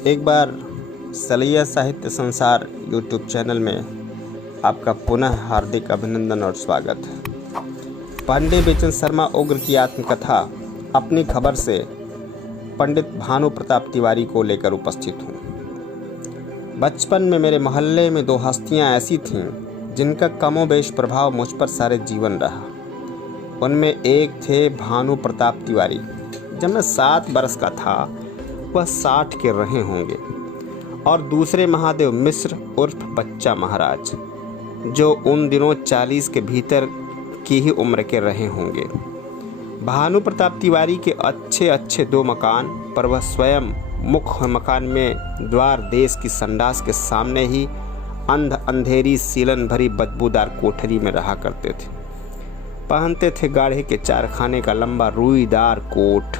एक बार सलैया साहित्य संसार यूट्यूब चैनल में आपका पुनः हार्दिक अभिनंदन और स्वागत है। पांडे बेचन शर्मा उग्र की आत्मकथा अपनी खबर से पंडित भानु प्रताप तिवारी को लेकर उपस्थित हूँ। बचपन में मेरे मोहल्ले में दो हस्तियाँ ऐसी थीं जिनका कमोबेश प्रभाव मुझ पर सारे जीवन रहा। उनमें एक थे भानु प्रताप तिवारी। जब मैं 7 बरस का था वह 60 के रहे होंगे, और दूसरे महादेव मिश्र उर्फ बच्चा महाराज, जो उन दिनों 40 के भीतर की ही उम्र के रहे होंगे। भानु प्रताप तिवारी के अच्छे 2 मकान पर वह स्वयं मुख्य मकान में द्वार देश की संडास के सामने ही अंधेरी सीलन भरी बदबूदार कोठरी में रहा करते थे। पहनते थे गाढ़े के 4 खाने का लंबा रुईदार कोट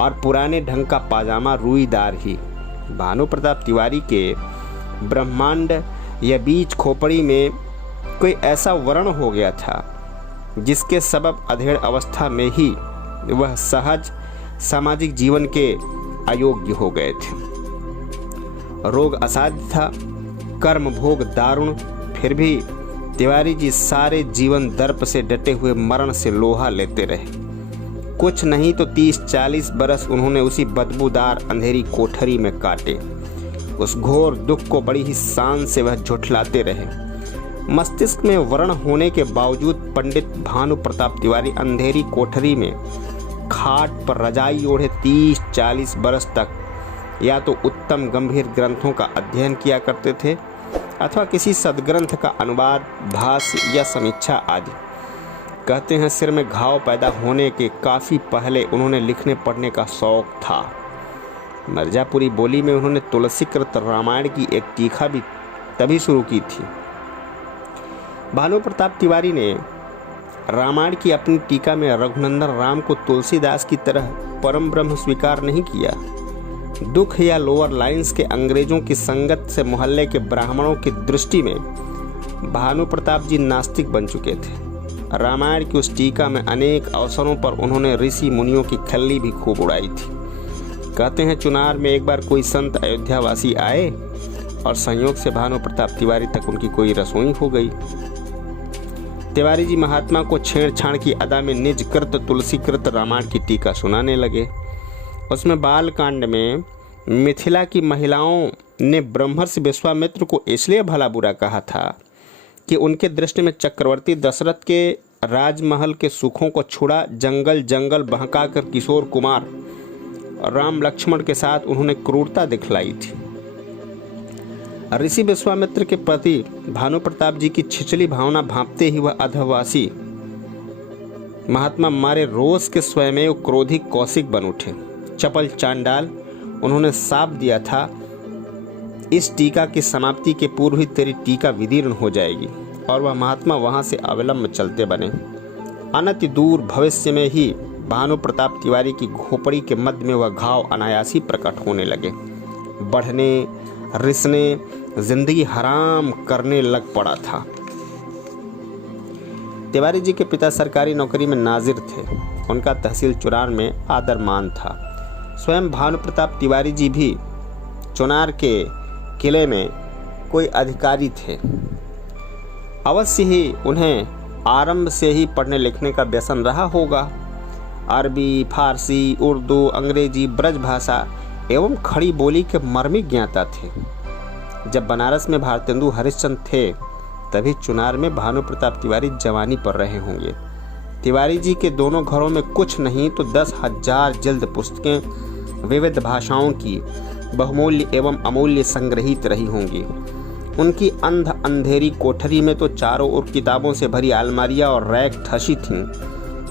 और पुराने ढंग का पाजामा रुईदार ही। भानु प्रताप तिवारी के ब्रह्मांड या बीच खोपड़ी में कोई ऐसा वर्ण हो गया था जिसके सबब अधेड़ अवस्था में ही वह सहज सामाजिक जीवन के अयोग्य हो गए थे। रोग असाध्य था, कर्म भोग दारुण, फिर भी तिवारी जी सारे जीवन दर्प से डटे हुए मरण से लोहा लेते रहे। कुछ नहीं तो 30-40 बरस उन्होंने उसी बदबूदार अंधेरी कोठरी में काटे। उस घोर दुख को बड़ी ही शान से वह झुठलाते रहे। मस्तिष्क में व्रण होने के बावजूद पंडित भानु प्रताप तिवारी अंधेरी कोठरी में खाट पर रजाई ओढ़े 30-40 बरस तक या तो उत्तम गंभीर ग्रंथों का अध्ययन किया करते थे अथवा किसी सदग्रंथ का अनुवाद, भाष्य या समीक्षा आदि। कहते हैं सिर में घाव पैदा होने के काफ़ी पहले उन्होंने लिखने पढ़ने का शौक था। मिर्जापुरी बोली में उन्होंने तुलसीकृत रामायण की एक टीका भी तभी शुरू की थी। भानु प्रताप तिवारी ने रामायण की अपनी टीका में रघुनंदन राम को तुलसीदास की तरह परम ब्रह्म स्वीकार नहीं किया। दुख या लोअर लाइंस के अंग्रेजों की संगत से मोहल्ले के ब्राह्मणों की दृष्टि में भानु प्रताप जी नास्तिक बन चुके थे। रामायण की उस टीका में अनेक अवसरों पर उन्होंने ऋषि मुनियों की खल्ली भी खूब उड़ाई थी। कहते हैं चुनार में एक बार कोई संत अयोध्यावासी आए और संयोग से भानु प्रताप तिवारी तक उनकी कोई रसोई हो गई। तिवारी जी महात्मा को छेड़छाड़ की अदा में निजकृत तुलसीकृत रामायण की टीका सुनाने लगे। उसमें बालकांड में मिथिला की महिलाओं ने ब्रह्मर्षि विश्वामित्र को इसलिए भला बुरा कहा था कि उनके दृष्टि में चक्रवर्ती दशरथ के राजमहल के सुखों को छुड़ा जंगल बहकाकर किशोर कुमार राम लक्ष्मण के साथ उन्होंने क्रूरता दिखलाई थी। ऋषि विश्वामित्र के प्रति भानु प्रताप जी की छिछली भावना भांपते ही वह अधवासी महात्मा मारे रोष के स्वयमेव क्रोधी कौशिक बन उठे। चपल चांडाल, उन्होंने साफ दिया था इस टीका की समाप्ति के पूर्व ही तेरी टीका विदीर्ण हो जाएगी, और वह महात्मा वहां से अविलंब चलते बने। अनति दूर भविष्य में ही भानु प्रताप तिवारी की खोपड़ी के मध्य में वह घाव अनायासी प्रकट होने लगे। बढ़ने रिसने जिंदगी हराम करने लग पड़ा था। तिवारी जी के पिता सरकारी नौकरी में नाजिर थे। उनका तहसील चुनार में आदर मान था। स्वयं भानु प्रताप तिवारी जी भी चुनार के किले में कोई अधिकारी थे। अवश्य ही उन्हें आरंभ से ही पढ़ने लिखने का व्यसन रहा होगा। अरबी, फारसी, उर्दू, अंग्रेजी, ब्रज भाषा एवं खड़ी बोली के मर्मी ज्ञाता थे। जब बनारस में भारतेंदु हरिश्चंद्र थे तभी चुनार में भानु प्रताप तिवारी जवानी पर रहे होंगे। तिवारी जी के दोनों घरों में कुछ नहीं तो 10,000 जिल्द पुस्तकें विविध भाषाओं की बहुमूल्य एवं अमूल्य संग्रहित रही होंगी। उनकी अंधेरी कोठरी में तो चारों ओर किताबों से भरी अलमारियां और रैक ठसी थीं।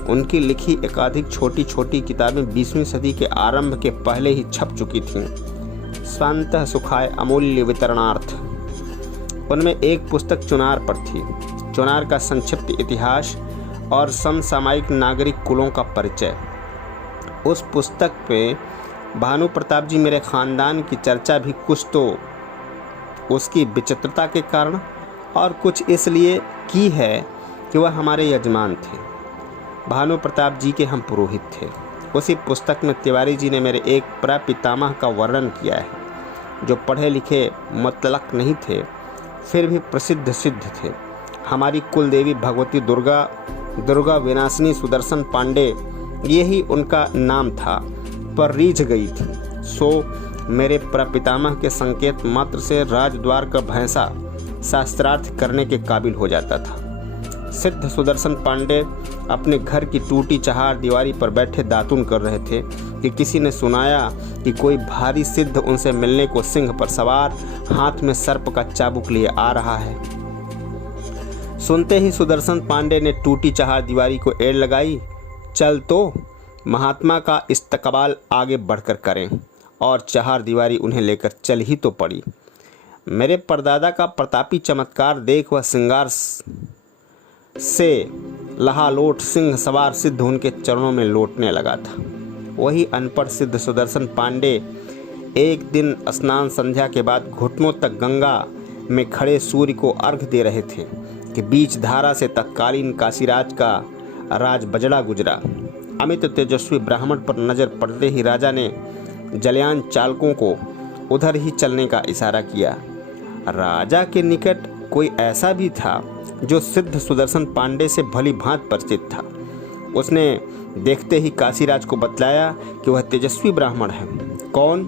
उनकी लिखी एकाधिक छोटी किताबें 20वीं सदी के आरंभ के पहले ही छप चुकी थीं। स्वांतः सुखाय अमूल्य वितरणार्थ। उनमें एक पुस्तक चुनार पर थी, चुनार का संक्षिप्त इतिहास और समसामयिक नागरिक कुलों का परिचय। उस पुस्तक में भानु प्रताप जी मेरे खानदान की चर्चा भी कुछ तो उसकी विचित्रता के कारण और कुछ इसलिए की है कि वह हमारे यजमान थे। भानु प्रताप जी के हम पुरोहित थे। उसी पुस्तक में तिवारी जी ने मेरे एक प्रपितामह का वर्णन किया है। जो पढ़े लिखे मतलक नहीं थे फिर भी प्रसिद्ध सिद्ध थे। हमारी कुल देवी भगवती दुर्गा विनाशिनी सुदर्शन पांडे यही उनका नाम था, पर रीझ गई थी। सो मेरे प्रपितामह के संकेत मात्र से राजद्वार का भैंसा शास्त्रार्थ करने के काबिल हो जाता था। सिद्ध सुदर्शन पांडे अपने घर की टूटी चहार दीवारी पर बैठे दातुन कर रहे थे कि किसी ने सुनाया कि कोई भारी सिद्ध उनसे मिलने को सिंह पर सवार हाथ में सर्प का चाबुक लिए आ रहा है। सुनते ही सुदर्शन पांडे ने टूटी चहार दीवारी को एड़ लगाई। चल तो महात्मा का इस्तकबाल आगे बढ़कर करें, और चहार दीवारी उन्हें लेकर चल ही तो पड़ी। मेरे परदादा का प्रतापी चमत्कार देख वह सिंगार से लहालोट सिंह सवार सिद्ध उनके चरणों में लौटने लगा था। वही अनपढ़ सिद्ध सुदर्शन पांडे एक दिन स्नान संध्या के बाद घुटनों तक गंगा में खड़े सूर्य को अर्घ दे रहे थे कि बीच धारा से तत्कालीन काशीराज का राज बजड़ा गुजरा। अमित तेजस्वी ब्राह्मण पर नजर पड़ते ही राजा ने जलयान चालकों को उधर ही चलने का इशारा किया। राजा के निकट कोई ऐसा भी था जो सिद्ध सुदर्शन पांडे से भली भांति परिचित था। उसने देखते ही काशीराज को बतलाया कि वह तेजस्वी ब्राह्मण है। कौन?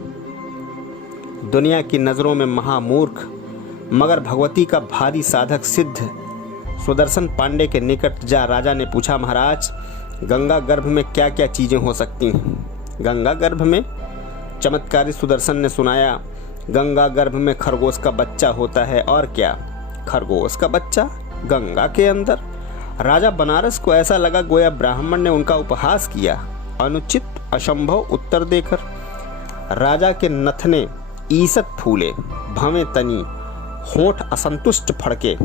दुनिया की नज़रों में महामूर्ख मगर भगवती का भारी साधक सिद्ध सुदर्शन पांडे के निकट जा राजा ने पूछा, महाराज गंगा गर्भ में क्या क्या चीज़ें हो सकती हैं? गंगा गर्भ में? चमत्कारी सुदर्शन ने सुनाया, गंगा गर्भ में खरगोश का बच्चा होता है। और क्या? खरगोश का बच्चा गंगा के अंदर? राजा बनारस को ऐसा लगा गोया ब्राह्मण ने उनका उपहास किया। अनुचित असंभव उत्तर देकर राजा के नथने ईसत फूले, भवें तनी, होंठ असंतुष्ट फड़के।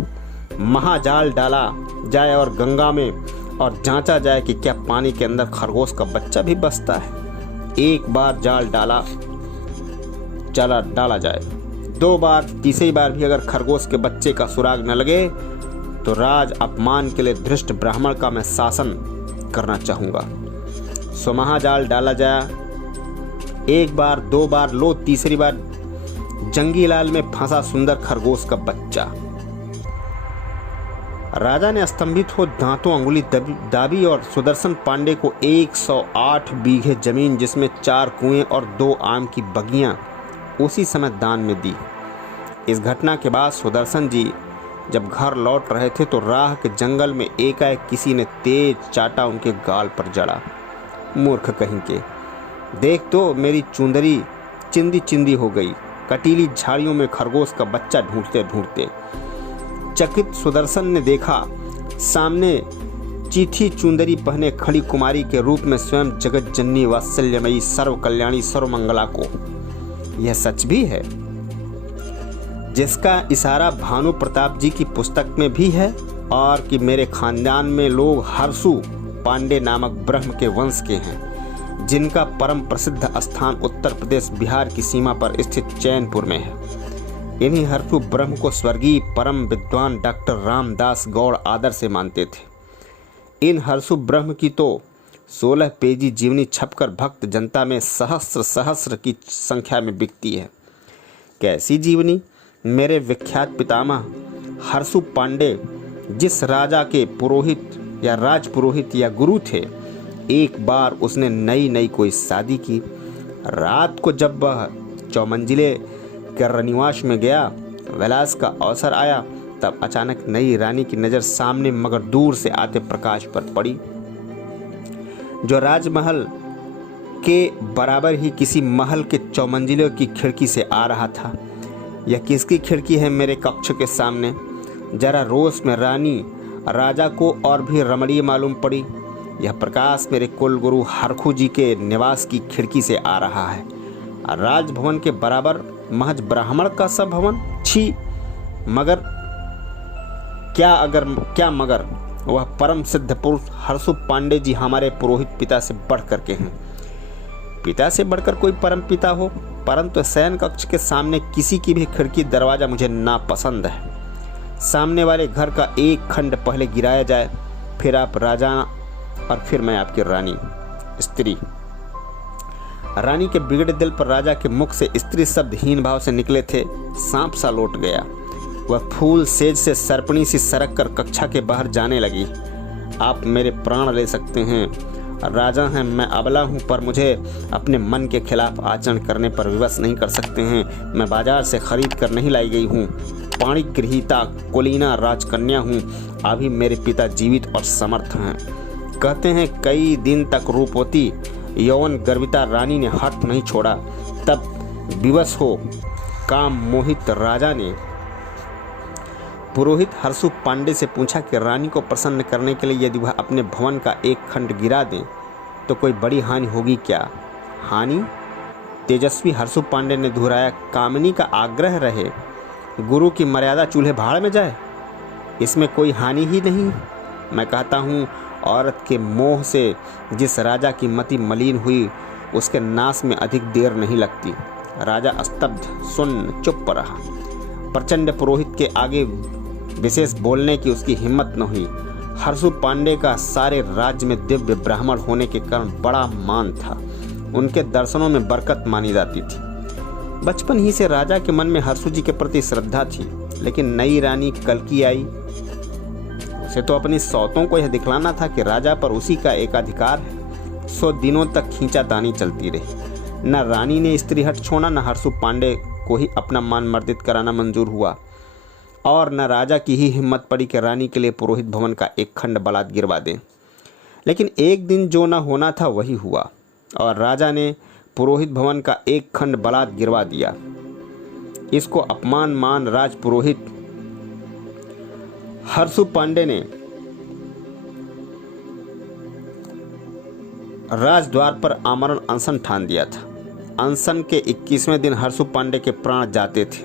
महाजाल डाला जाए और गंगा में और जांचा जाए कि क्या पानी के अंदर खरगोश का बच्चा भी बसता है। एक बार जाल डाला जाए, 2 बार, तीसरी बार भी अगर खरगोश के बच्चे का सुराग न लगे तो राज अपमान के लिए धृष्ट ब्राह्मण का मैं शासन करना चाहूँगा। सो महाजाल डाला जाए, 1 बार, 2 बार, लो तीसरी बार जंगी लाल में फंसा सुंदर खरगोश का बच्चा। राजा ने स्तंभित हो दांतों अंगुली दाबी और सुदर्शन पांडे को 108 बीघे जमीन जिसमें 4 कुएं और 2 आम की बगियां उसी समय दान में दी। इस घटना के बाद सुदर्शन जी जब घर लौट रहे थे तो राह के जंगल में एकाएक किसी ने तेज चाटा उनके गाल पर जड़ा। मूर्ख कहीं के, देख तो मेरी चुंदरी चिंदी चिंदी हो गई। कटीली झाड़ियों में खरगोश का बच्चा ढूंढते ढूंढते चकित सुदर्शन ने देखा सामने चीथी चुंदरी पहने खड़ी कुमारी के रूप में स्वयं जगत जननी वात्सल्यमयी सर्व कल्याणी सर्वमंगला को। यह सच भी है, जिसका इशारा भानु प्रताप जी की पुस्तक में भी है, और कि मेरे खानदान में लोग हर्षु पांडे नामक ब्रह्म के वंश के हैं, जिनका परम प्रसिद्ध स्थान उत्तर प्रदेश बिहार की सीमा पर स्थित चैनपुर में है। इन्हीं हर्षु ब्रह्म को स्वर्गीय परम विद्वान डॉक्टर रामदास गौड़ आदर से मानते थे। इन हर्षु ब्रह्म की तो 16 पेजी जीवनी छपकर भक्त जनता में सहस्र की संख्या में बिकती है। कैसी जीवनी? मेरे विख्यात पितामह हर्षु पांडे जिस राजा के पुरोहित या राजपुरोहित या गुरु थे, एक बार उसने नई कोई शादी की। रात को जब वह चौमंजिले के रनिवास में गया, विलास का अवसर आया, तब अचानक नई रानी की नज़र सामने मगर दूर से आते प्रकाश पर पड़ी, जो राजमहल के बराबर ही किसी महल के चौमंजिले की खिड़की से आ रहा था। यह किसकी खिड़की है मेरे कक्ष के सामने? जरा रोष में रानी राजा को और भी रमणीय मालूम पड़ी। यह प्रकाश मेरे कुलगुरु हरखू जी के निवास की खिड़की से आ रहा है। राजभवन के बराबर महज ब्राह्मण का सब भवन? छी! मगर वह परम सिद्ध पुरुष हर्षु पांडे जी हमारे पुरोहित पिता से बढ़ करके हैं। पिता से बढ़कर कोई परम पिता हो, परंतु शयन कक्ष के सामने किसी की भी खिड़की दरवाजा मुझे नापसंद है। सामने वाले घर का एक खंड पहले गिराया जाए, फिर आप राजा और फिर मैं आपकी रानी स्त्री। रानी के बिगड़े दिल पर राजा के मुख से स्त्री शब्द हीन भाव से निकले थे सांप सा लौट गया। वह फूल सेज से सरपणी सी सरक कर कक्षा के बाहर जाने लगी। आप मेरे प्राण ले सकते हैं, राजा हैं, मैं अबला हूँ, पर मुझे अपने मन के खिलाफ आचरण करने पर विवश नहीं कर सकते हैं। मैं बाजार से खरीद कर नहीं लाई गई हूँ, पाणिग्रहीता कुलीना राजकन्या हूँ। अभी मेरे पिता जीवित और समर्थ हैं। कहते हैं कई दिन तक रूपवती यौवन गर्विता रानी ने हठ नहीं छोड़ा। तब विवश हो काम मोहित राजा ने पुरोहित हर्षु पांडे से पूछा कि रानी को प्रसन्न करने के लिए यदि वह अपने भवन का एक खंड गिरा दें तो कोई बड़ी हानि होगी क्या? हानि? तेजस्वी हर्षु पांडे ने दोहराया। कामिनी का आग्रह रहे, गुरु की मर्यादा चूल्हे भाड़ में जाए, इसमें कोई हानि ही नहीं। मैं कहता हूँ औरत के मोह से जिस राजा की मति मलिन हुई उसके नाश में अधिक देर नहीं लगती। राजा स्तब्ध सुन्न चुप रहा। प्रचंड पुरोहित के आगे विशेष बोलने की उसकी हिम्मत न हुई। हर्षु पांडे का सारे राज्य में दिव्य ब्राह्मण होने के कारण बड़ा मान था। उनके दर्शनों में बरकत मानी जाती थी। बचपन ही से राजा के मन में हर्षु जी के प्रति श्रद्धा थी, लेकिन नई रानी कल्की आई। उसे तो अपनी सौतों को यह दिखलाना था कि राजा पर उसी का एकाधिकार है। 100 दिनों तक खींचातानी चलती रही। न रानी ने स्त्री हट छोड़ा, न हर्षु पांडे को ही अपना मान मर्दित कराना मंजूर हुआ, और न राजा की ही हिम्मत पड़ी कि रानी के लिए पुरोहित भवन का एक खंड बलात् गिरवा दें। लेकिन एक दिन जो न होना था वही हुआ, और राजा ने पुरोहित भवन का एक खंड बलात् गिरवा दिया। इसको अपमान मान राज पुरोहित हर्षु पांडे ने राजद्वार पर आमरण अनशन ठान दिया था। अनशन के 21वें दिन हर्षु पांडे के प्राण जाते थे।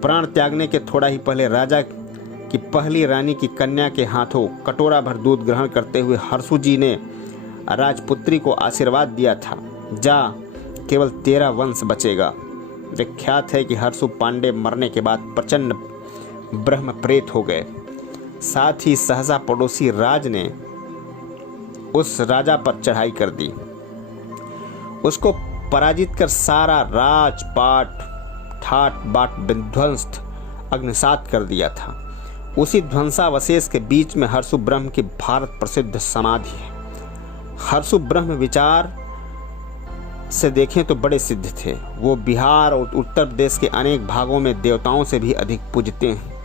प्राण त्यागने के थोड़ा ही पहले राजा की पहली रानी की कन्या के हाथों कटोरा भर दूध ग्रहण करते हुए हर्षु जी ने राजपुत्री को आशीर्वाद दिया था, जा केवल तेरा वंश बचेगा। विख्यात है कि हर्षु पांडे मरने के बाद प्रचंड ब्रह्म प्रेत हो गए। साथ ही सहसा पड़ोसी राज ने उस राजा पर चढ़ाई कर दी। उसको पराजित कर सारा राजपाट ठाट बाट विध्वंस्त अग्निसात कर दिया था। उसी ध्वंसावशेष के बीच में हर्षु ब्रह्म की भारत प्रसिद्ध समाधि है। हर्षु ब्रह्म विचार से देखें तो बड़े सिद्ध थे। वो बिहार और उत्तर प्रदेश के अनेक भागों में देवताओं से भी अधिक पूजते हैं।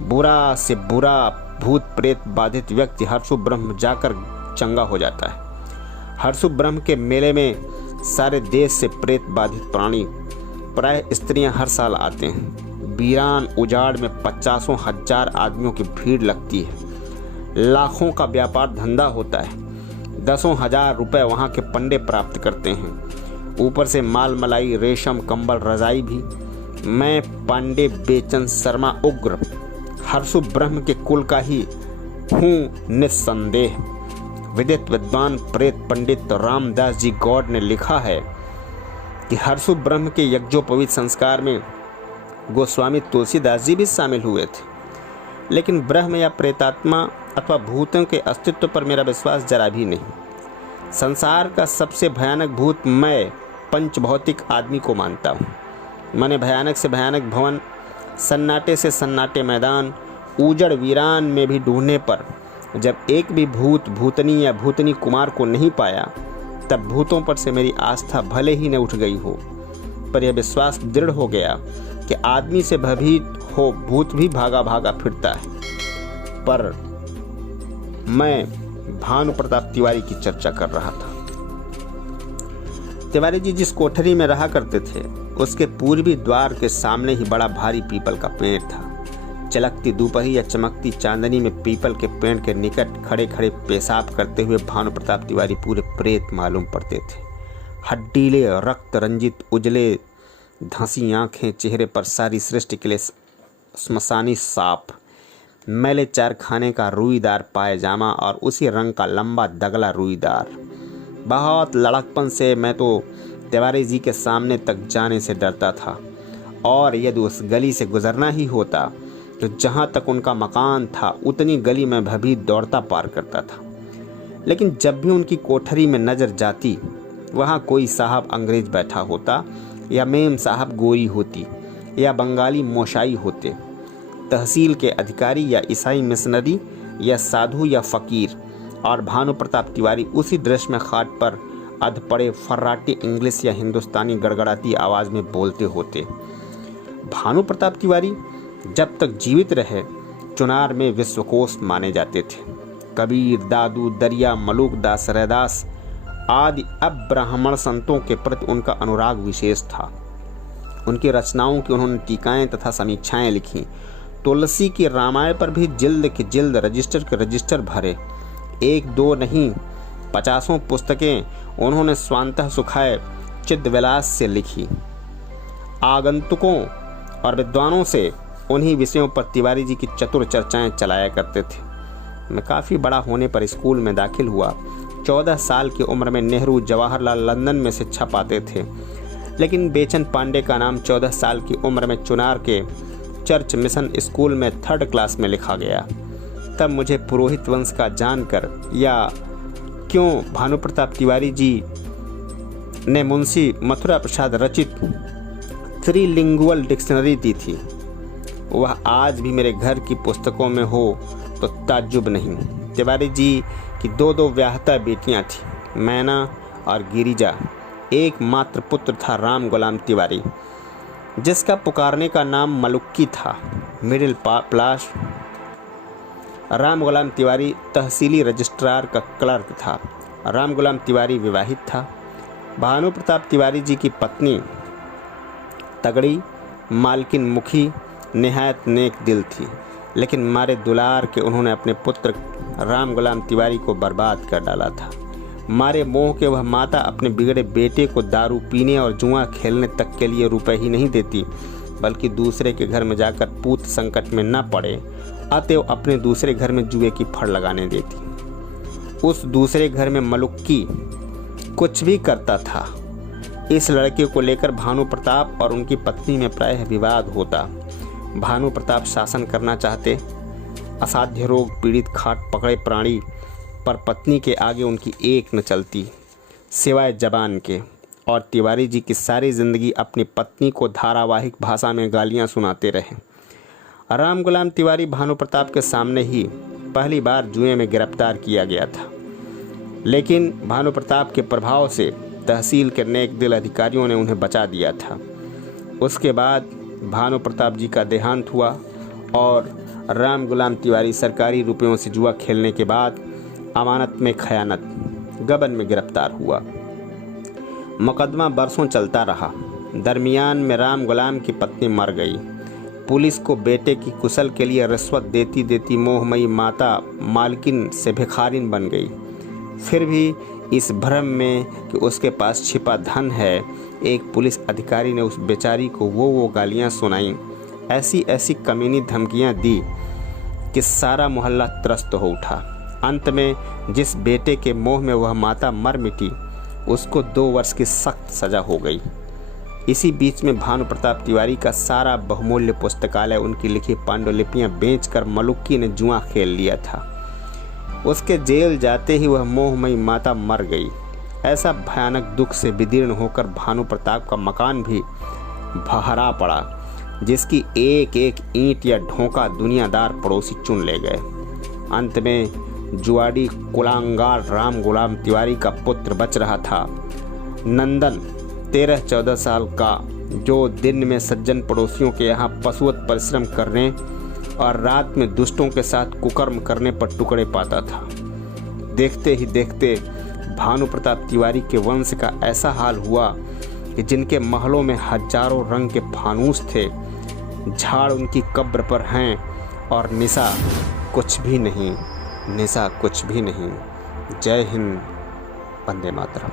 बुरा से बुरा भूत प्रेत बाधित व्यक्ति हर्षु ब्रह्म जाकर चंगा हो जाता है। हर्षु ब्रह्म के मेले में सारे देश से प्रेत बाधित प्राणी प्राय स्त्रियां हर साल आते हैं। वीरान उजाड़ में 50,000 आदमियों की भीड़ लगती है। लाखों का व्यापार धंधा होता है। 10,000 रुपए वहाँ के पंडे प्राप्त करते हैं। ऊपर से माल मलाई, रेशम, कंबल, रजाई भी। मैं पांडे बेचन शर्मा उग्र हर्षु ब्रह्म के कुल का ही हूँ निस्संदेह। विदित विद्वान प्रेत पंडित रामदास जी गौड़ ने लिखा है कि हर्षु ब्रह्म के यज्ञोपवीत संस्कार में गोस्वामी तुलसीदास जी भी शामिल हुए थे। लेकिन ब्रह्म या प्रेतात्मा अथवा भूतों के अस्तित्व पर मेरा विश्वास जरा भी नहीं। संसार का सबसे भयानक भूत मैं पंचभौतिक आदमी को मानता हूँ। मैंने भयानक से भयानक भवन, सन्नाटे से सन्नाटे मैदान, उजड़ वीरान में भी ढूंढने पर जब एक भी भूत, भूतनी या भूतनी कुमार को नहीं पाया, तब भूतों पर से मेरी आस्था भले ही न उठ गई हो, पर यह विश्वास दृढ़ हो गया कि आदमी से भयभीत हो भूत भी भागा भागा फिरता है। पर मैं भानु प्रताप तिवारी की चर्चा कर रहा था। तिवारी जी जिस कोठरी में रहा करते थे उसके पूर्वी द्वार के सामने ही बड़ा भारी पीपल का पेड़ था। चलकती दोपहरी या चमकती चांदनी में पीपल के पेड़ के निकट खड़े खड़े पेशाब करते हुए भानु प्रताप तिवारी पूरे प्रेत मालूम पड़ते थे। हड्डीले, रक्त रंजित, उजले धंसी आंखें, चेहरे पर सारी सृष्टि के लिए स्मशानी साफ, मैले चारखाने का रुईदार पायजामा और उसी रंग का लंबा दगला रुईदार। बहुत लड़कपन से मैं तो तिवारी जी के सामने तक जाने से डरता था, और यदि उस गली से गुजरना ही होता तो जहाँ तक उनका मकान था उतनी गली में भयभीत दौड़ता पार करता था। लेकिन जब भी उनकी कोठरी में नज़र जाती वहाँ कोई साहब अंग्रेज बैठा होता, या मेम साहब गोरी होती, या बंगाली मोशाई होते, तहसील के अधिकारी या ईसाई मिशनरी, या साधु या फकीर, और भानु प्रताप तिवारी उसी दृश्य में खाट पर अधपड़े फर्राटी इंग्लिश या हिंदुस्तानी गड़गड़ाती आवाज़ में बोलते होते। भानु प्रताप तिवारी जब तक जीवित रहे चुनार में विश्वकोश माने जाते थे। कबीर, दादू, दरिया, मलूक दास, रैदास आदि अब ब्राह्मण संतों के प्रति उनका अनुराग विशेष था। उनकी रचनाओं की उन्होंने टीकाएं तथा समीक्षाएं लिखी। तुलसी की रामायण पर भी जिल्द के जिल्द, रजिस्टर के रजिस्टर भरे। 1-2 नहीं 50 पुस्तकें उन्होंने स्वांतः सुखाए चिद्विलास से लिखी। आगंतुकों और विद्वानों से उन्हीं विषयों पर तिवारी जी की चतुर चर्चाएं चलाया करते थे। मैं काफ़ी बड़ा होने पर स्कूल में दाखिल हुआ। 14 साल की उम्र में नेहरू, जवाहरलाल लंदन में शिक्षा पाते थे, लेकिन बेचन पांडे का नाम 14 साल की उम्र में चुनार के चर्च मिशन स्कूल में 3rd क्लास में लिखा गया। तब मुझे पुरोहित वंश का जानकर, या क्यों भानु प्रताप तिवारी जी ने मुंशी मथुरा प्रसाद रचित त्रिलिंगुअल डिक्शनरी दी थी, वह आज भी मेरे घर की पुस्तकों में हो तो ताज्जुब नहीं। तिवारी जी की 2 व्याहता बेटियां थीं, मैना और गिरिजा। एकमात्र पुत्र था राम गुलाम तिवारी, जिसका पुकारने का नाम मलुक्की था। मिडिल क्लास राम गुलाम तिवारी तहसीली रजिस्ट्रार का क्लर्क था। राम गुलाम तिवारी विवाहित था। भानु प्रताप तिवारी जी की पत्नी तगड़ी, मालकिन मुखी, निहायत नेक दिल थी, लेकिन मारे दुलार के उन्होंने अपने पुत्र राम गुलाम तिवारी को बर्बाद कर डाला था। मारे मोह के वह माता अपने बिगड़े बेटे को दारू पीने और जुआ खेलने तक के लिए रुपए ही नहीं देती, बल्कि दूसरे के घर में जाकर पूत संकट में न पड़े, अतएव अपने दूसरे घर में जुए की फड़ लगाने देती। उस दूसरे घर में मलुक्की कुछ भी करता था। इस लड़के को लेकर भानु प्रताप और उनकी पत्नी में प्रायः विवाद होता। भानु प्रताप शासन करना चाहते, असाध्य रोग पीड़ित खाट पकड़े प्राणी पर पत्नी के आगे उनकी एक न चलती सिवाय जबान के, और तिवारी जी की सारी जिंदगी अपनी पत्नी को धारावाहिक भाषा में गालियां सुनाते रहे। राम गुलाम तिवारी भानु प्रताप के सामने ही पहली बार जुए में गिरफ्तार किया गया था, लेकिन भानु प्रताप के प्रभाव से तहसील के नेक दिल अधिकारियों ने उन्हें बचा दिया था। उसके बाद भानु प्रताप जी का देहांत हुआ और राम गुलाम तिवारी सरकारी रुपयों से जुआ खेलने के बाद अमानत में खयानत गबन में गिरफ्तार हुआ। मुकदमा बरसों चलता रहा। दरमियान में राम गुलाम की पत्नी मर गई। पुलिस को बेटे की कुशल के लिए रिश्वत देती देती मोहमयी माता मालकिन से भिखारिन बन गई। फिर भी इस भ्रम में कि उसके पास छिपा धन है, एक पुलिस अधिकारी ने उस बेचारी को वो गालियां सुनाई, ऐसी कमीनी धमकियां दी कि सारा मोहल्ला त्रस्त हो उठा। अंत में जिस बेटे के मोह में वह माता मर मिटी, उसको 2 वर्ष की सख्त सजा हो गई। इसी बीच में भानु प्रताप तिवारी का सारा बहुमूल्य पुस्तकालय, उनकी लिखी पांडुलिपियां बेचकर मलुक्की ने जुआ खेल लिया था। उसके जेल जाते ही वह मोहमयी माता मर गई। ऐसा भयानक दुख से विदीर्ण होकर भानु प्रताप का मकान भी भहरा पड़ा, जिसकी एक एक ईंट या ढोंका दुनियादार पड़ोसी चुन ले गए। अंत में जुआड़ी कुलांगार राम गुलाम तिवारी का पुत्र बच रहा था, नंदन 13-14 साल का, जो दिन में सज्जन पड़ोसियों के यहाँ पशुवत परिश्रम करने और रात में दुष्टों के साथ कुकर्म करने पर टुकड़े पाता था। देखते ही देखते भानु प्रताप तिवारी के वंश का ऐसा हाल हुआ कि जिनके महलों में हजारों रंग के फानूस थे, झाड़ उनकी कब्र पर हैं और निशा कुछ भी नहीं। जय हिंद, वंदे मातरम।